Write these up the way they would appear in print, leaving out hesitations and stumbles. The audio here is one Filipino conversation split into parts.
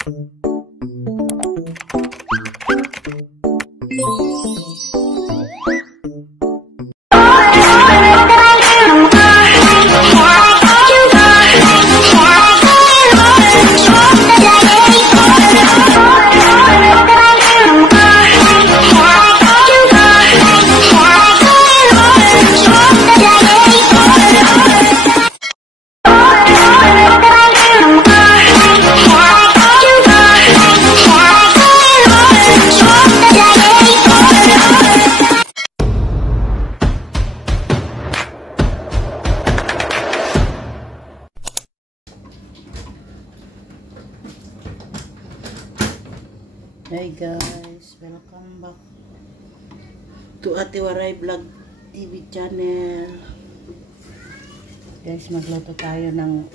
Hi guys, welcome back to Ate Waray Vlog TV channel. Guys, magluto tayo ng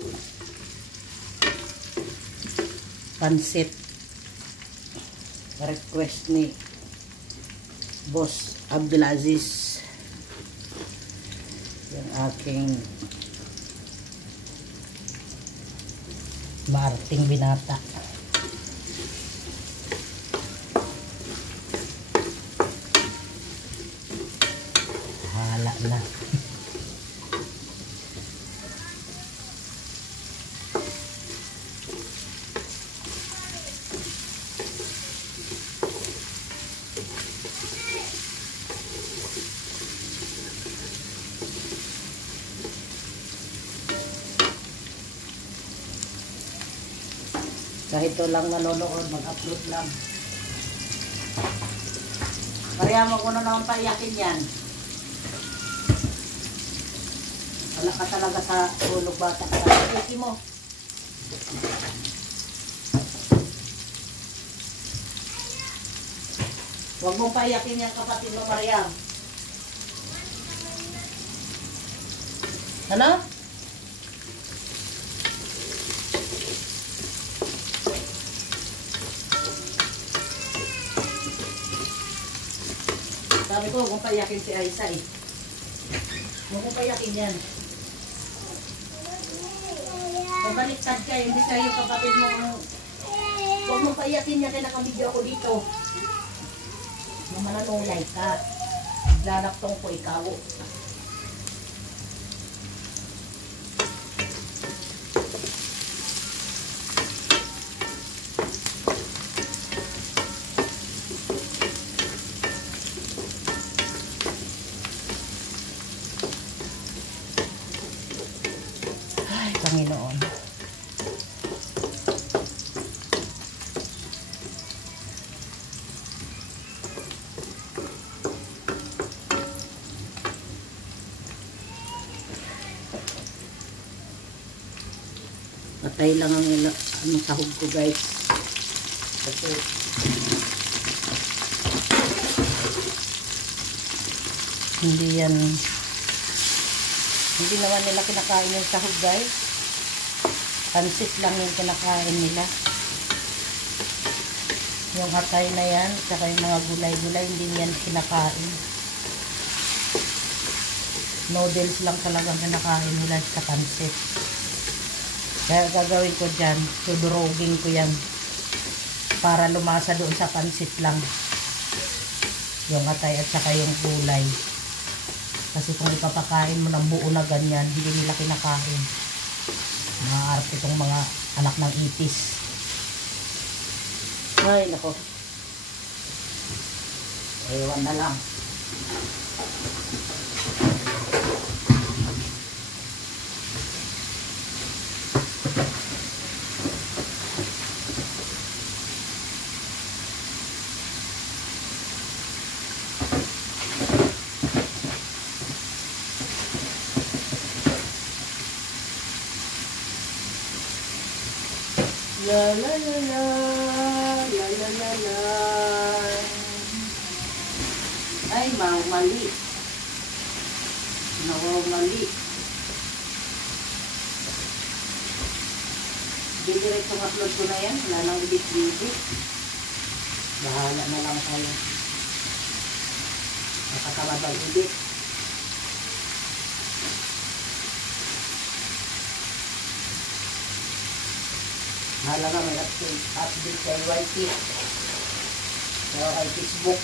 pansit. Request ni Boss Abdulaziz. Yung aking maarting binata. Hala na. Kahit ito lang nanonood, mag-upload lang. Kaya mo ko na naman paiyakin yan. Wala ka talaga sa ulog bata. Paiyakin mo. Huwag mong paiyakin yan kapatid mo, Maria. Ano? Sabi ko, huwag mong paiyakin si Aisa eh. Huwag mong paiyakin yan. Baliktad ka, hindi sa'yo kapatid mo. Huwag mong paiyakin niya, kaya nakamidyo ako dito. Mananulay ka. Lalaktong ko ikaw. Ay, Panginoon. Patay lang ang sahog ko guys. Kasi hindi naman nila kinakain yung sahog guys. Pansit lang yung kinakain nila. Yung atay na yan, saka yung mga gulay-gulay, hindi yan kinakain. Noodles lang talagang kinakain nila sa pansit. Kaya gagawin ko dyan, tudurogin ko yan para lumasa doon sa pansit lang yung atay at saka yung gulay. Kasi kung ipapakain mo ng buo na ganyan, hindi nila kinakain. Maaarte itong mga anak ng itis. Ay, nako. Ewan na lang. La la la la, la la la la. Ay, mali. Mali. Didiretso upload ko na yan. Wala nang edit-edit. Bahala na lang tayo. Nakatamad ang edit. Mahalaga may update kay YT. Kaya kay Facebook.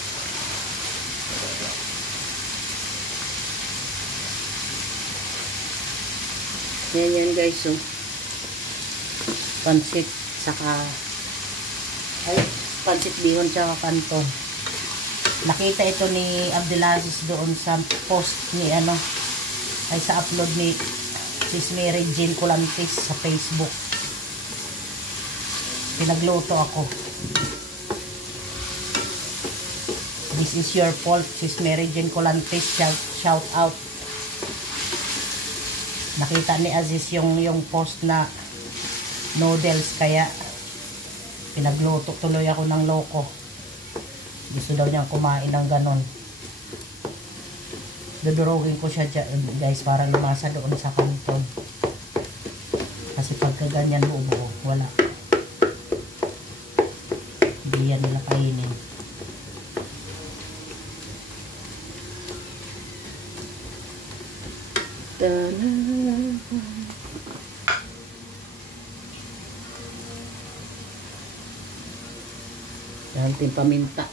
Yan guys, so pansit saka pansit bihon tsaka kanton. Nakita ito ni Abdelaziz doon sa post ni sa upload ni Sis Mary Jane Colantes sa Facebook. Pinagluto ako. This is your fault, Sis Mary Jane Colantes. Shout out. Nakita ni Aziz yung post na noodles, kaya pinagluto tuloy ako ng loko. Gusto daw niyang kumain ng ganon. Dudurugin ko siya dyan, guys, para lumasa doon sa kanton. Kasi pagka ganyan buo, wala. Hindi yan nila kainin. Yan yung paminta.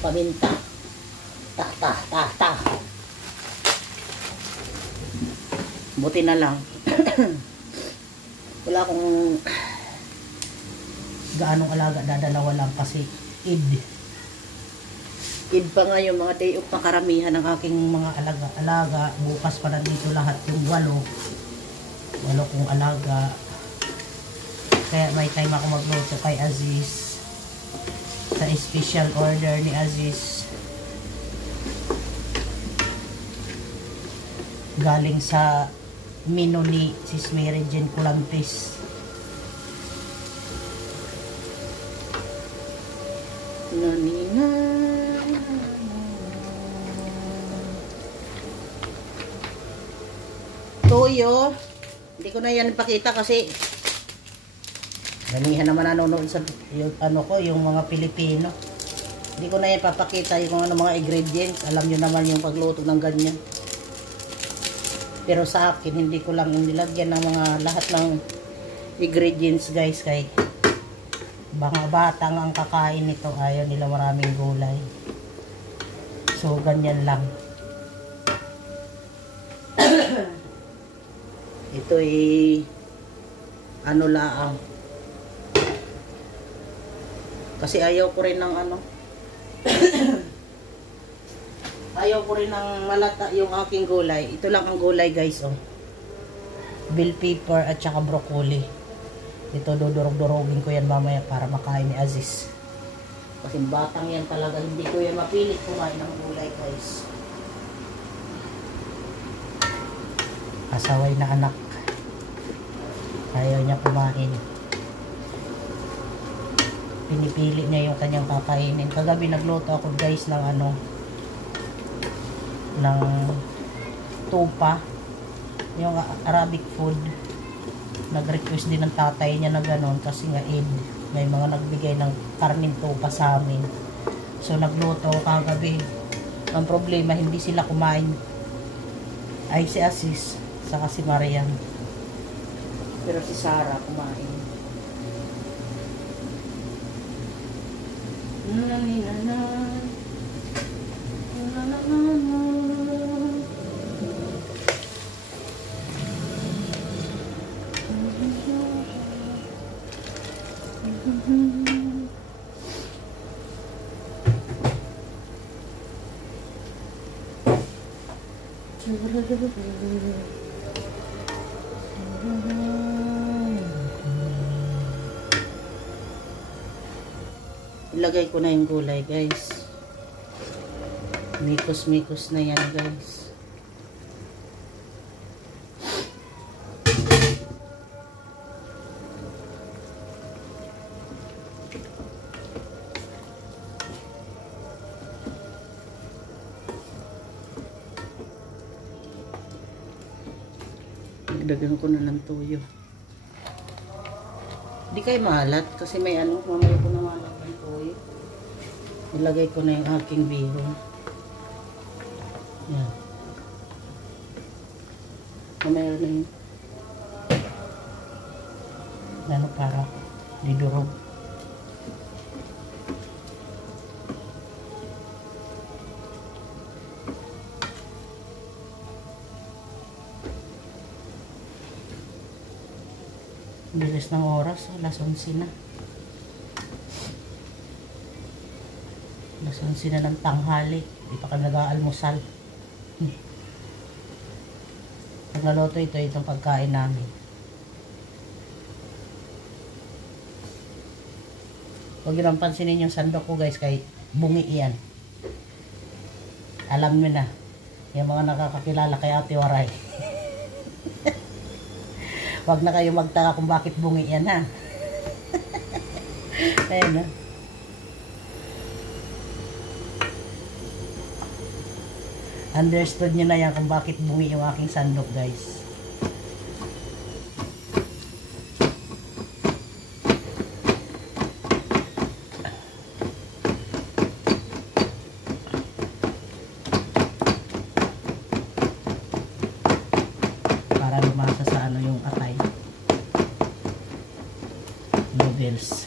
Paminta. Ta. Buti na lang. Wala akong gaanong alaga, dadalawa lang kasi id pa nga yung mga day of pakaramihan ng aking mga alaga. Bukas pa nandito lahat yung 8 kong alaga. Kaya may time ako magluto kay Aziz sa special order ni Aziz galing sa menu ni Sis Mary Jane Colantes. Toyo, hindi ko na yan ipakita kasi damihan naman nanonood sa yung mga Pilipino. Hindi ko na yan papakita yung mga ingredients. Alam nyo naman yung pagluto ng ganyan. Pero sa akin, hindi ko lang nilagyan ng mga lahat ng ingredients, guys, kay mga batang ang kakain nito. Ayaw nila maraming gulay. So, ganyan lang. Ito laang. Kasi ayaw ko rin ng ayaw ko rin ng malata yung aking gulay. Ito lang ang gulay, guys, bell pepper at saka broccoli. Ito dudurog-durogin ko yan mamaya para makain ni Aziz. Kasi batang yan talaga, hindi ko yan mapilit kumain ng gulay, guys. Asaway na anak. Ayaw niya kumain. Pinipili niya yung kanyang kakainin. Kagabi nagluto ako, guys, ng ng tupa, yung Arabic food. Nag-request din ng tatay niya na gano'n kasi nga may mga nagbigay ng karning tupa sa amin. So nagluto kagabi. Ang problema, hindi sila kumain. Ay si Aziz saka si Marian, pero si Sarah kumain. Ilagay ko na yung gulay, guys. Mikos-mikos na yan, guys. Dagdagan ko na ng toyo. Hindi kayo mahalat kasi may mamaya ko na mahalat ng toyo. Ilagay ko na yung aking bihon. Yan. Mamaya na yun. Ano para didurog. Bilis ng oras, alas 11 na. Alas 11 na ng tanghali. Di pa kami nag-aalmusal. Nagluluto itong pagkain namin. Huwag yun ang pansinin yung sandok ko guys, kay bungi yan. Alam nyo na, yung mga nakakakilala kay Ate Waray. Huwag na kayo magtaka kung bakit bungi yan ha. Ayan na. Understood nyo na yan kung bakit bungi yung aking sandok guys. Para lumasa sa ano yung atay. Noodles.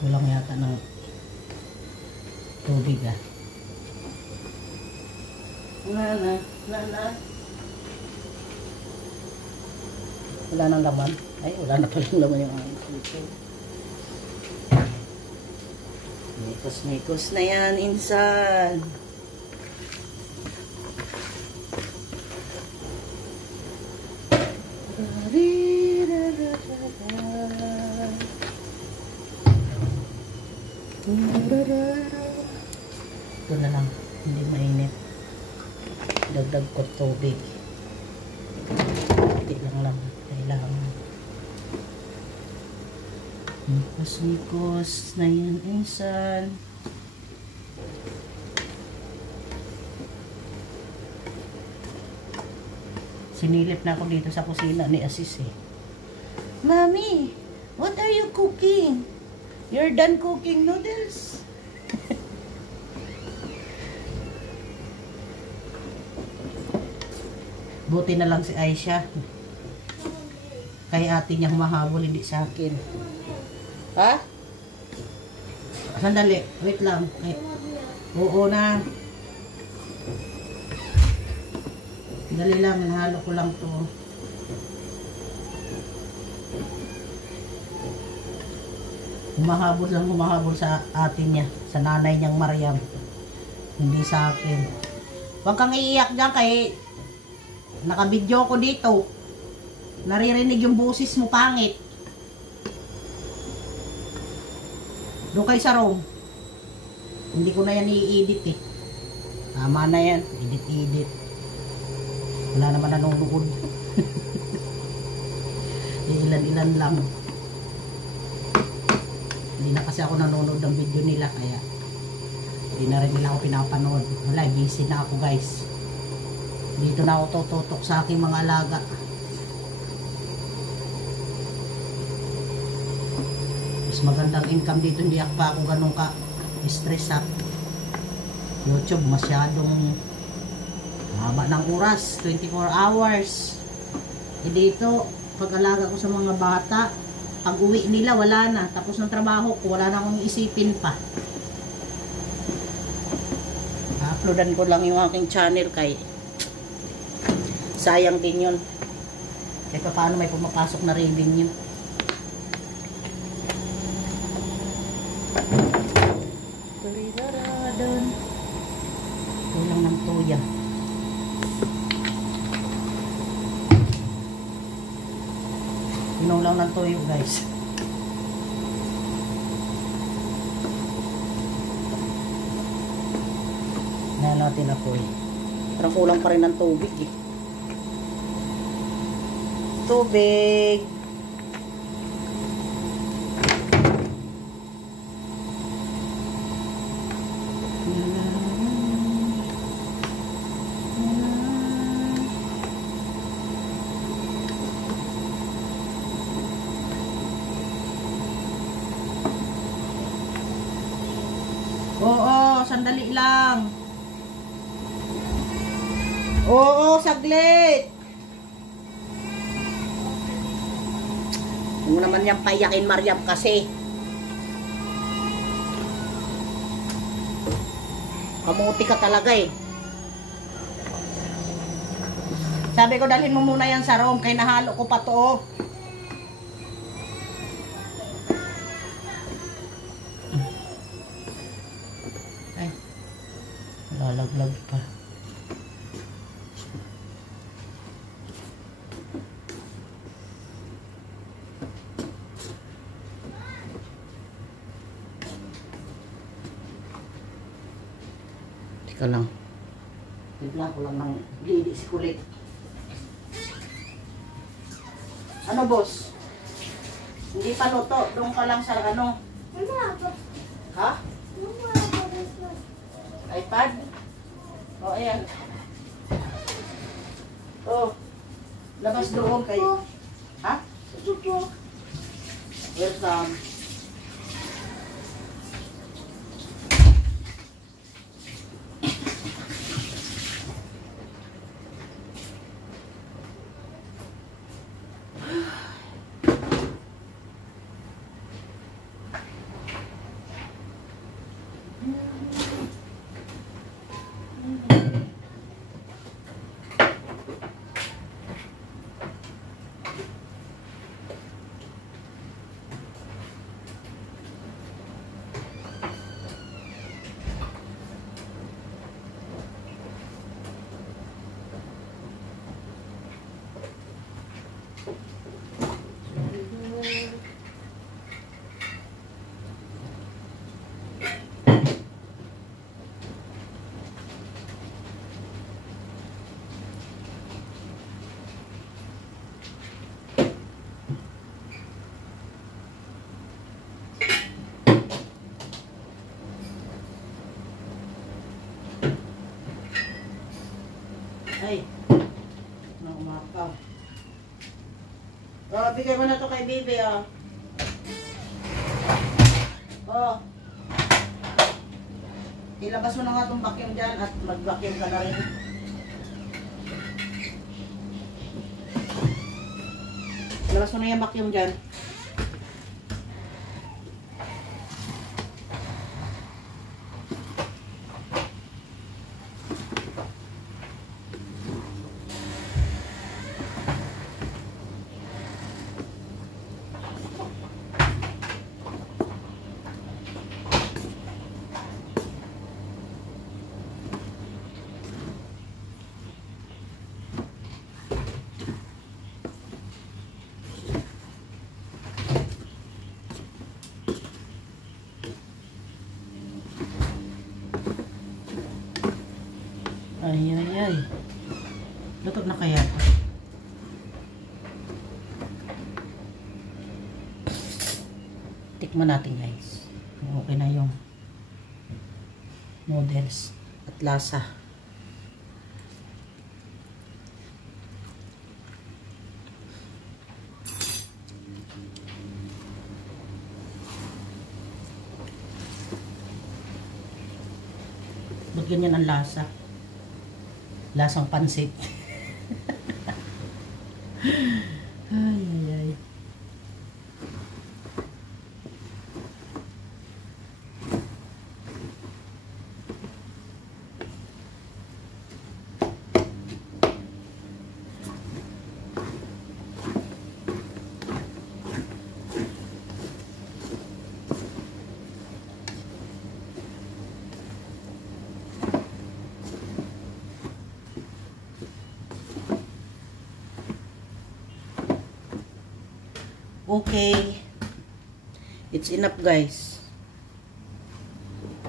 Kulang yata ng tubig ah. Wala nang laman. Ay, wala na palang laman yung aking sito. Mikos-mikos na yan, insan. Ito na lang, hindi mainit. Dagdag ko tubig. Hindi lang kailangan. Mikos-mikos na yan, insan. Sinilip na ako dito sa kusina ni Asis eh. Mami, what are you cooking? You're done cooking noodles? Buti na lang si Aisha. Kay ate niyang mahabol, hindi sa akin. Ha? Sandali, wait lang. Ay, oo na. Dali lang, nahalo ko lang to. Humahabol sa atin niya, sa nanay niyang Mariam. Hindi sa akin. Huwag kang iiyak dyan kay nakabidyo ko dito. Naririnig yung boses mo pangit. Doon kay sa room. Hindi ko na yan i-edit eh. Tama na yan. Edit. Wala naman nanonood. Ilan-ilan lang. Hindi na kasi ako nanonood ng video nila. Kaya hindi na rin nila ako pinapanood. Wala, busy na ako guys. Dito na ako tututok sa aking mga alaga. Magandang income dito, hindi pa ako ganun ka stress up. YouTube masyadong haba ng oras, 24 hours. Dito pag-alaga ko sa mga bata, pag uwi nila wala na, tapos ng trabaho ko wala na akong isipin pa. Uploadan ko lang yung aking channel kay sayang din yun. Kaya paano may pumapasok na revenue. Kulang ng tuya. Inom lang ng tuyo guys. Ngayon natin ako eh. Pero kulang pa rin ng tubig eh. Tubig! sandali lang. Oo, saglit. Huwag naman niyang paiyakin, Mariam, kasi. Kamuti ka talaga eh. Sabi ko, dalhin mo muna yan sa room, kaya nahalo ko pa to. Ay, lalaglag pa. Teka lang. Bigla ko lang ng lidi si kulit. Ano, boss? Hindi pa luto. Doon ka lang sa ano? Ha? iPad? O, ayan. O, labas doon kayo. Ha? Welcome. Ay, umakaw. Oh, bigay mo na to kay Bibi, oh. Oh. Ilabas mo na nga itong vacuum dyan at mag-vacuum ka na rin. Ilabas mo na yung vacuum dyan. Ay, ay, ay. Luto na kaya? Tikman natin, guys. Okay na yung noodles at lasa. Ba't ganyan ang lasa? Lasang pansit. Ay, ay, ay. Okay. It's enough, guys.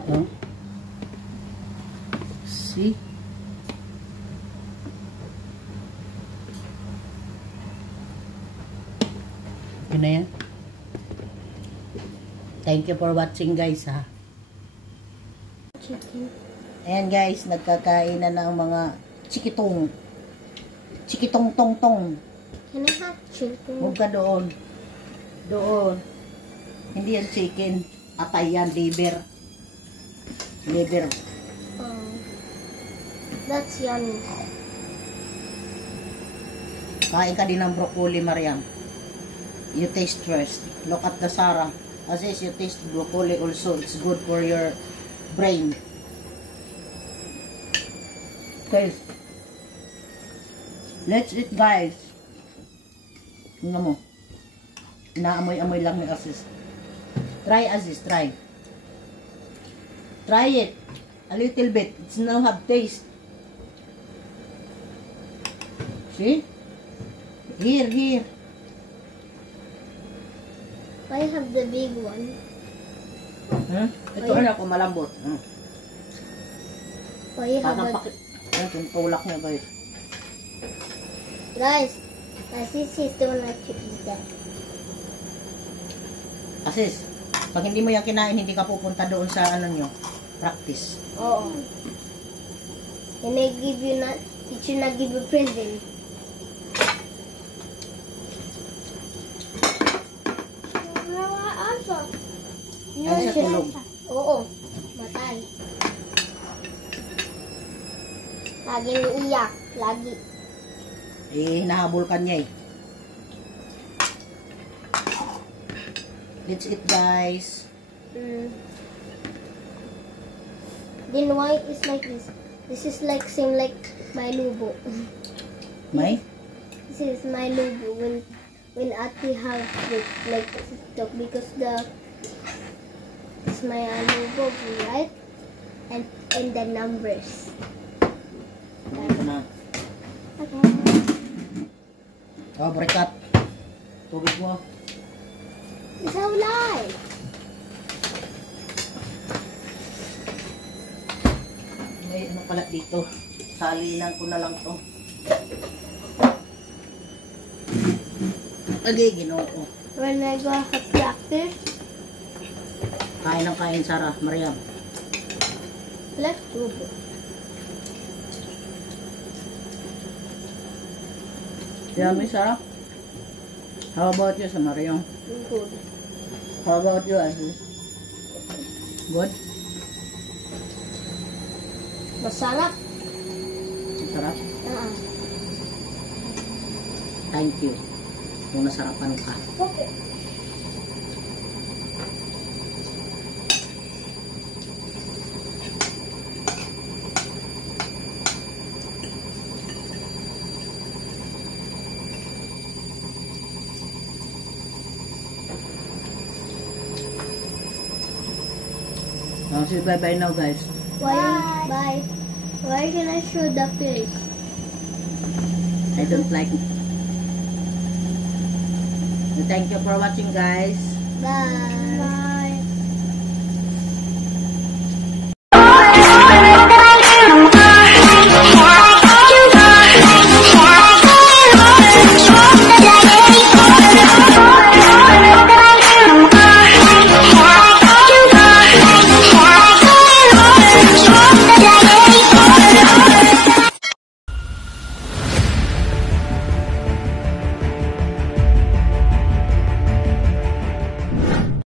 Oh. See? Okay na yan. Thank you for watching, guys, ha. Ayan, guys. Nagkakain na ng mga chikitong. Chikitong tong tong. Can I have chicken? Huwag ka doon. Doon. Hindi yan chicken. Atay yan. Liver. Liver. That's yummy. Kain ka din ng broccoli, Mariam. You taste first. Look at the Sarah. As is, you taste broccoli also. It's good for your brain. Taste. Let's eat, guys. Tingnan mo. Inaamoy-amoy lang ni Aziz. Try, Aziz. Try. Try it. A little bit. It's now have taste. See? Here, here. I have the big one. Hmm? Ito Ay. ano ako malambot. Hmm. Why you have Parang a... pakit. Ayan, tuntulak niya, guys. Guys, Aziz don't like to eat that. Aziz, pag hindi mo yan kinain, hindi ka pupunta doon sa ano nyo, practice. Oh. And I give you not, teacher not give you present. Ay, sa tulog. Oo. Matay. Laging iyak. Lagi. Eh, hinahabol ka niya eh. Let's eat, guys. Then why is like this? This is like same like my lubo. May? This is my lubo when Ati have it like TikTok because it's my lubo, right? And the numbers. Ito na. Okay. Oh, barikat. Tubig mo. It's so light. May ano pala dito. Salinan ko na lang to. Lagi, ginoo ko. When I go have practice, Kain ng kain, Sarah, Mariam. let's do it. Yummy, Sarah. How about you, Mariam? Good. How about you, Aziz? Good? Masarap. Sarap? Thank you. Kung nasarapan ka. Okay. Say bye-bye now, guys. Why? Bye. Why can I show the face? I don't like it. Thank you for watching, guys. Bye. Bye.